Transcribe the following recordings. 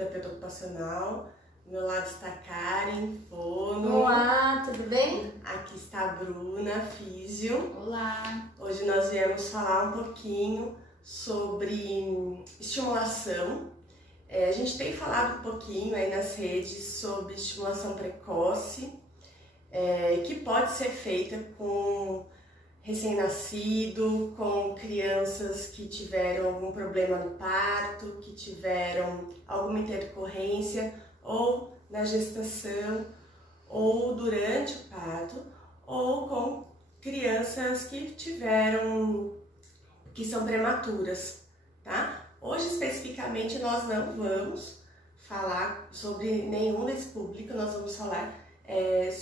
terapeuta ocupacional. Do meu lado está a Karen, fono. Olá, tudo bem? Aqui está a Bruna, físio. Olá! Hoje nós viemos falar um pouquinho sobre estimulação. A gente tem falado um pouquinho aí nas redes sobre estimulação precoce, que pode ser feita com recém-nascido, com crianças que tiveram algum problema no parto, que tiveram alguma intercorrência, ou na gestação, ou durante o parto, ou com crianças que são prematuras, tá? Hoje, especificamente, nós não vamos falar sobre nenhum desse público, nós vamos falar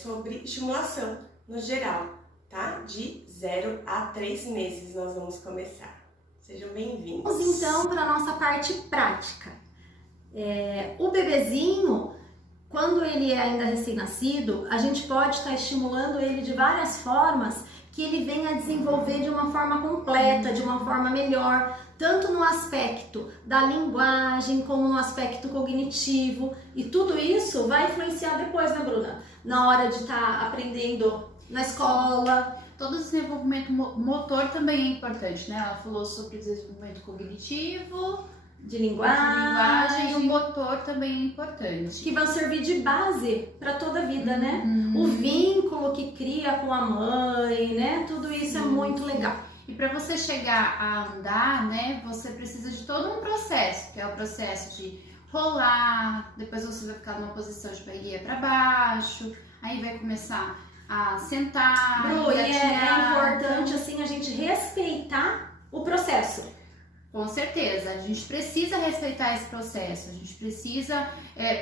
sobre estimulação no geral, tá? De 0 a 3 meses nós vamos começar. Sejam bem-vindos. Vamos então para a nossa parte prática. O bebezinho, quando ele é ainda recém-nascido, a gente pode estar estimulando ele de várias formas que ele venha a desenvolver de uma forma completa, de uma forma melhor, tanto no aspecto da linguagem como no aspecto cognitivo, e tudo isso vai influenciar depois, né, Bruna? Na hora de estar aprendendo na escola. Todo o desenvolvimento motor também é importante, né? Ela falou sobre o desenvolvimento cognitivo, De linguagem, e o motor também é importante. que vão servir de base para toda a vida, né? O vínculo que cria com a mãe, né? Tudo isso é muito legal. E para você chegar a andar, né, você precisa de todo um processo, que é o processo de rolar, depois você vai ficar numa posição de barriga para baixo, aí vai começar a sentar, Bru, e é engatinhar. importante assim a gente respeitar o processo. Com certeza, a gente precisa respeitar esse processo, a gente precisa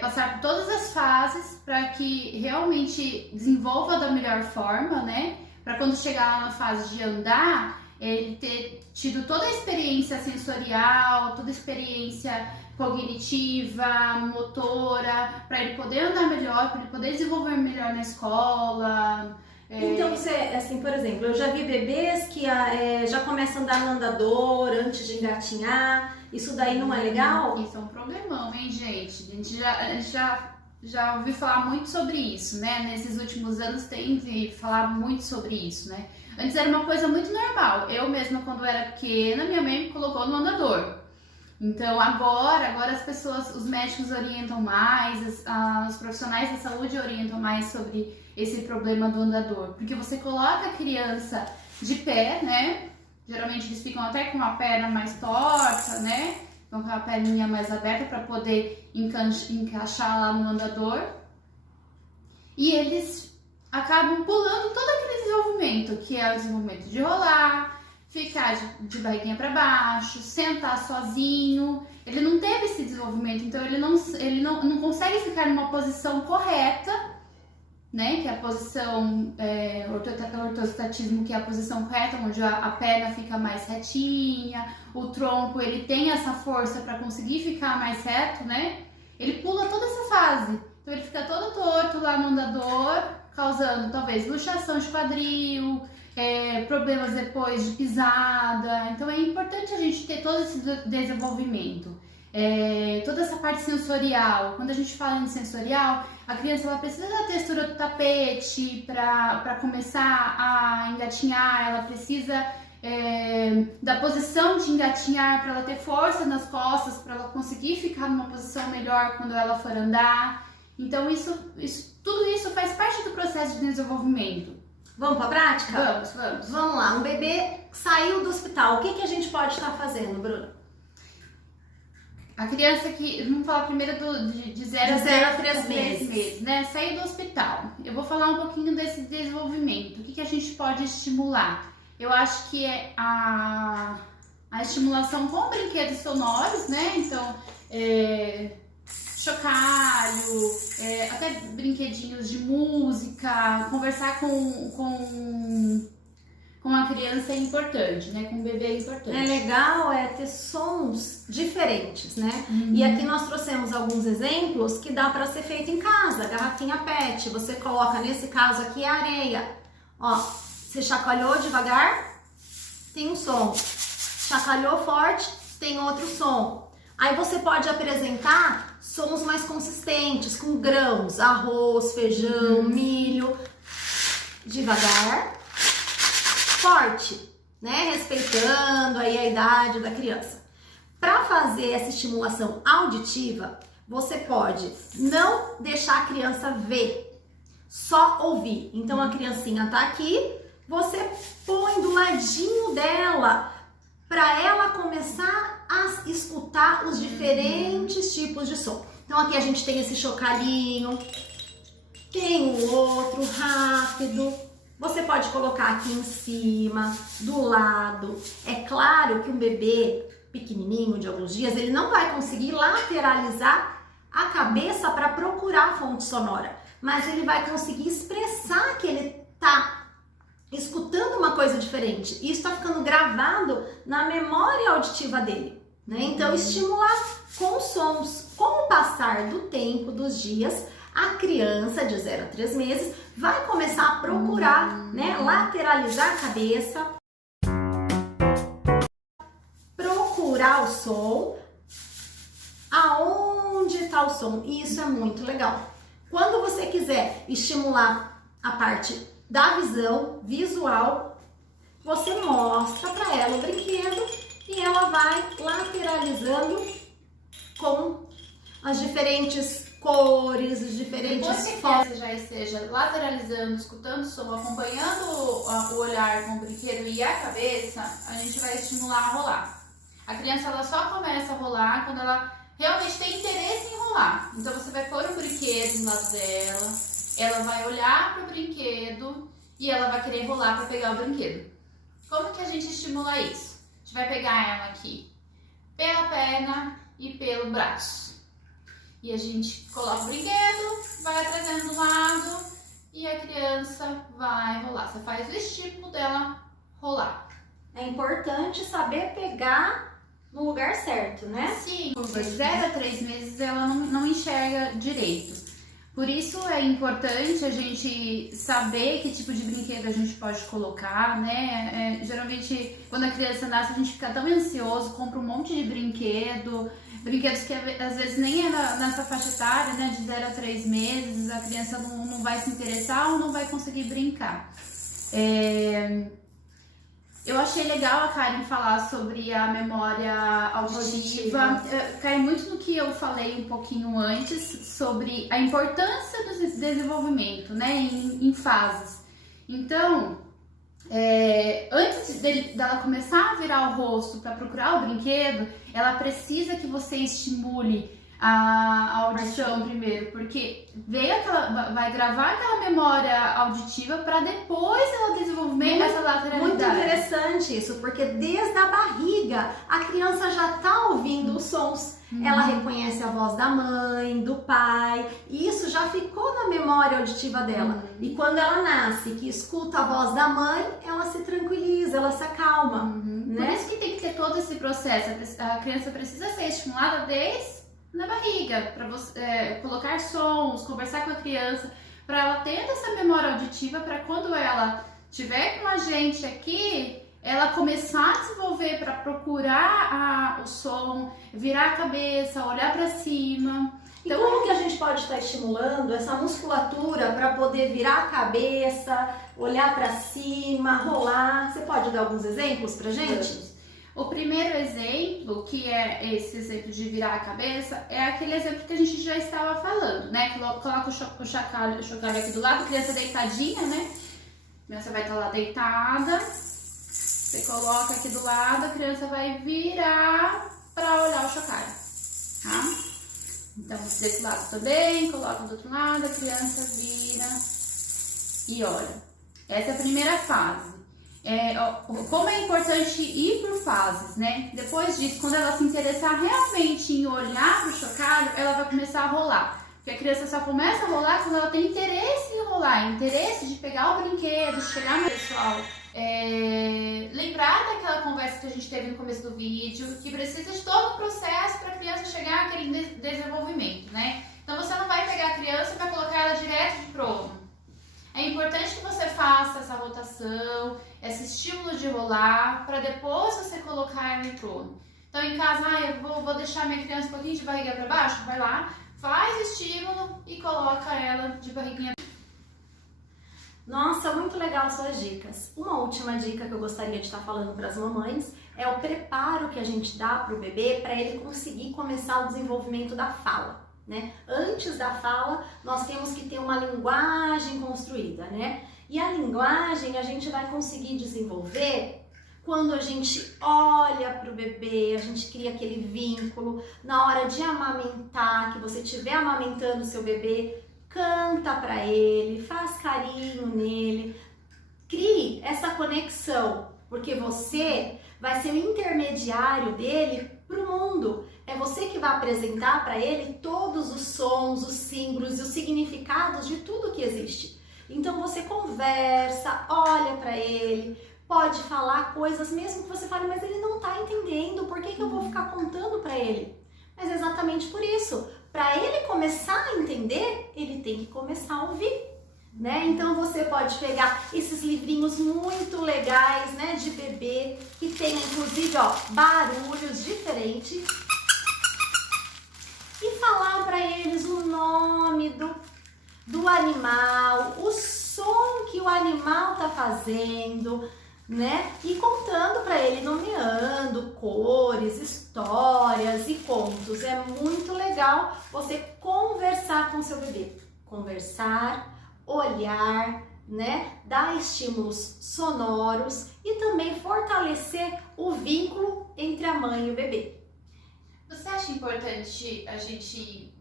passar por todas as fases para que realmente desenvolva da melhor forma, né? Para quando chegar lá na fase de andar, ele ter tido toda a experiência sensorial, toda a experiência cognitiva, motora, para ele poder andar melhor, para ele poder desenvolver melhor na escola. Então, isso é assim, por exemplo, eu já vi bebês que já começam a andar no andador antes de engatinhar. Isso daí não é legal? Isso é um problemão, hein, gente? A gente já ouviu falar muito sobre isso, né? Nesses últimos anos tem falado muito sobre isso, né? Antes era uma coisa muito normal. Eu mesma, quando era pequena, minha mãe me colocou no andador. Então, agora as pessoas, os médicos orientam mais, os profissionais da saúde orientam mais sobre esse problema do andador. Porque você coloca a criança de pé, né? Geralmente eles ficam até com a perna mais torta, né? Então, com a perninha mais aberta para poder encaixar lá no andador. E eles acabam pulando todo aquele desenvolvimento, que é o desenvolvimento de rolar, ficar de barriguinha para baixo, sentar sozinho. Ele não teve esse desenvolvimento, então ele não consegue ficar numa posição correta, né? Que é a posição ortostatismo, que é a posição correta, onde a perna fica mais retinha, o tronco ele tem essa força para conseguir ficar mais reto, né? Ele pula toda essa fase, então ele fica todo torto lá no andador, causando talvez luxação de quadril, problemas depois de pisada. Então é importante a gente ter todo esse desenvolvimento, toda essa parte sensorial. Quando a gente fala em sensorial, a criança ela precisa da textura do tapete para começar a engatinhar, ela precisa da posição de engatinhar para ela ter força nas costas, para ela conseguir ficar numa posição melhor quando ela for andar. Então tudo isso faz parte do processo de desenvolvimento. Vamos para a prática? Vamos. Vamos lá, um bebê saiu do hospital, o que a gente pode estar fazendo, Bruno? A criança que, vamos falar primeiro de 0 a 3 meses, né? Sair do hospital. Eu vou falar um pouquinho desse desenvolvimento. O que a gente pode estimular? Eu acho que é a estimulação com brinquedos sonoros, né? Então, chocalho, até brinquedinhos de música, conversar com a criança é importante, né? Com o bebê é importante. É legal ter sons diferentes, né? E aqui nós trouxemos alguns exemplos que dá para ser feito em casa. Garrafinha PET, você coloca, nesse caso aqui, a areia. Ó, você chacoalhou devagar, tem um som. Chacoalhou forte, tem outro som. Aí você pode apresentar sons mais consistentes, com grãos, arroz, feijão, milho. Devagar, forte, né? Respeitando aí a idade da criança. Para fazer essa estimulação auditiva, você pode não deixar a criança ver, só ouvir. Então a criancinha tá aqui, você põe do ladinho dela para ela começar a escutar os diferentes tipos de som. Então aqui a gente tem esse chocalhinho, tem um outro rápido. Você pode colocar aqui em cima, do lado. É claro que um bebê pequenininho de alguns dias, ele não vai conseguir lateralizar a cabeça para procurar a fonte sonora, mas ele vai conseguir expressar que ele tá escutando uma coisa diferente. Isso está ficando gravado na memória auditiva dele, né? Então, estimular com sons. Com o passar do tempo, dos dias, a criança de 0 a 3 meses vai começar a procurar, né, lateralizar a cabeça, procurar o som, aonde está o som. E isso é muito legal. Quando você quiser estimular a parte da visão, visual, você mostra para ela o brinquedo e ela vai lateralizando com as diferentes cores, os diferentes Depois que a criança já esteja lateralizando, escutando o som, acompanhando o olhar com o brinquedo e a cabeça, a gente vai estimular a rolar. A criança ela só começa a rolar quando ela realmente tem interesse em rolar. Então você vai pôr o brinquedo no lado dela, ela vai olhar para o brinquedo e ela vai querer rolar para pegar o brinquedo. Como que a gente estimula isso? A gente vai pegar ela aqui pela perna e pelo braço. E a gente coloca o brinquedo, vai trazendo do lado e a criança vai rolar. Você faz o estímulo dela rolar. É importante saber pegar no lugar certo, né? Sim, de 0 a 3 meses ela não enxerga direito. Por isso é importante a gente saber que tipo de brinquedo a gente pode colocar, né? Geralmente, quando a criança nasce, a gente fica tão ansioso, compra um monte de brinquedos que às vezes nem é nessa faixa etária, né? De 0 a 3 meses, a criança não vai se interessar ou não vai conseguir brincar. Eu achei legal a Karen falar sobre a memória auditiva. Cai muito no que eu falei um pouquinho antes sobre a importância do desenvolvimento, né, em fases. Então, antes dela começar a virar o rosto para procurar o brinquedo, ela precisa que você estimule a audição primeiro, porque vai gravar aquela memória auditiva para depois ela desenvolver essa lateralidade. Muito interessante isso, porque desde a barriga a criança já está ouvindo os sons. Ela reconhece a voz da mãe, do pai, e isso já ficou na memória auditiva dela. E quando ela nasce, que escuta a voz da mãe, ela se tranquiliza, ela se acalma. Né? Por isso que tem que ter todo esse processo. A criança precisa ser estimulada desde na barriga, para você colocar sons, conversar com a criança, para ela ter essa memória auditiva, para quando ela estiver com a gente aqui, ela começar a desenvolver para procurar o som, virar a cabeça, olhar para cima. Então, como que a gente pode estar estimulando essa musculatura para poder virar a cabeça, olhar para cima, rolar? Você pode dar alguns exemplos pra gente? O primeiro exemplo, que é esse exemplo de virar a cabeça, é aquele exemplo que a gente já estava falando, né? Coloca o chocalho aqui do lado, a criança deitadinha, né? A criança vai estar lá deitada, você coloca aqui do lado, a criança vai virar para olhar o chocalho, tá? Então, desse lado também, coloca do outro lado, a criança vira e olha. Essa é a primeira fase. Como é importante ir por fases, né? Depois disso, quando ela se interessar realmente em olhar para o chocalho, ela vai começar a rolar. Porque a criança só começa a rolar quando ela tem interesse em rolar, interesse de pegar o brinquedo, chegar no pessoal. Lembrar daquela conversa que a gente teve no começo do vídeo, que precisa de todo um processo para a criança chegar àquele desenvolvimento, né? Então você não vai pegar a criança e vai colocar ela direto de prono. É importante que você faça essa rotação, esse estímulo de rolar, para depois você colocar ela em trono. Então em casa, eu vou deixar minha criança um pouquinho de barriga para baixo, vai lá, faz estímulo e coloca ela de barriguinha. Nossa, muito legal suas dicas. Uma última dica que eu gostaria de estar falando para as mamães é o preparo que a gente dá para o bebê para ele conseguir começar o desenvolvimento da fala, né? Antes da fala, nós temos que ter uma linguagem construída, né? E a linguagem a gente vai conseguir desenvolver quando a gente olha para o bebê, a gente cria aquele vínculo. Na hora de amamentar, que você estiver amamentando o seu bebê, canta para ele, faz carinho nele, crie essa conexão, porque você vai ser o intermediário dele para o mundo. É você que vai apresentar para ele todos os sons, os símbolos e os significados de tudo que existe. Então você conversa, olha para ele, pode falar coisas mesmo que você fale, mas ele não está entendendo, por que eu vou ficar contando para ele? Mas é exatamente por isso. Para ele começar a entender, ele tem que começar a ouvir, né? Então você pode pegar esses livrinhos muito legais, né, de bebê, que tem inclusive, ó, barulhos diferentes, e falar para eles o nome do animal, o som que o animal tá fazendo, né? E contando para ele, nomeando cores, histórias e contos. É muito legal você conversar com seu bebê. Conversar, olhar, né? Dar estímulos sonoros e também fortalecer o vínculo entre a mãe e o bebê. Você acha importante a gente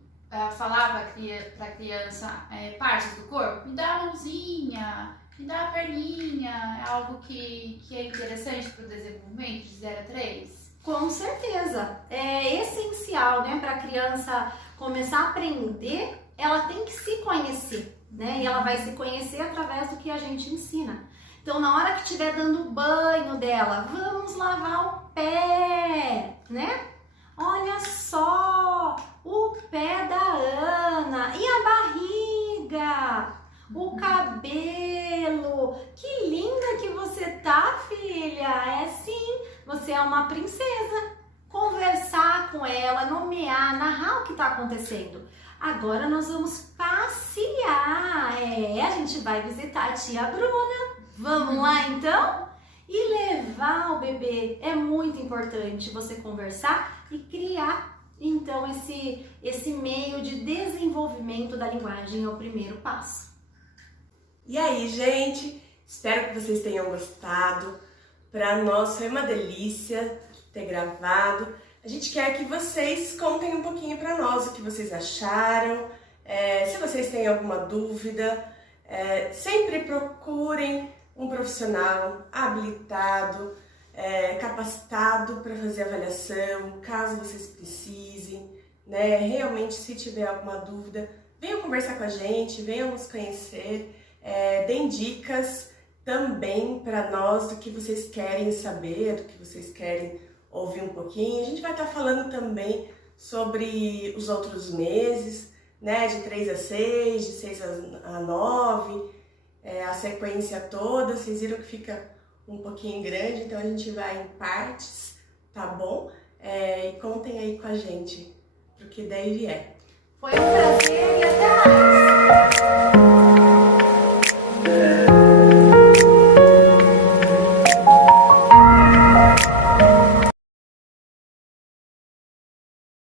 falar para a criança partes do corpo? Me dá a mãozinha, me dá a perninha, é algo que é interessante para o desenvolvimento de 0 a 3? Com certeza, é essencial, né, para a criança começar a aprender, ela tem que se conhecer, né, e ela vai se conhecer através do que a gente ensina. Então, na hora que estiver dando banho dela, vamos lavar o pé, né? Olha só, o pé da Ana e a barriga, o cabelo. Que linda que você tá, filha. É sim, você é uma princesa. Conversar com ela, nomear, narrar o que tá acontecendo. Agora nós vamos passear. A gente vai visitar a tia Bruna. Vamos lá então? E levar o bebê. É muito importante você conversar e criar, então, esse meio de desenvolvimento da linguagem é o primeiro passo. E aí, gente? Espero que vocês tenham gostado. Para nós foi uma delícia ter gravado. A gente quer que vocês contem um pouquinho para nós o que vocês acharam. Se vocês têm alguma dúvida, sempre procurem um profissional habilitado, capacitado para fazer avaliação, caso vocês precisem, né? Realmente, se tiver alguma dúvida, venham conversar com a gente, venham nos conhecer, deem dicas também para nós do que vocês querem saber, do que vocês querem ouvir um pouquinho. A gente vai estar falando também sobre os outros meses, né? De 3 a 6, de 6 a 9, a sequência toda. Vocês viram que fica um pouquinho grande, então a gente vai em partes, tá bom? E contem aí com a gente, porque daí vier. Foi um prazer e até mais!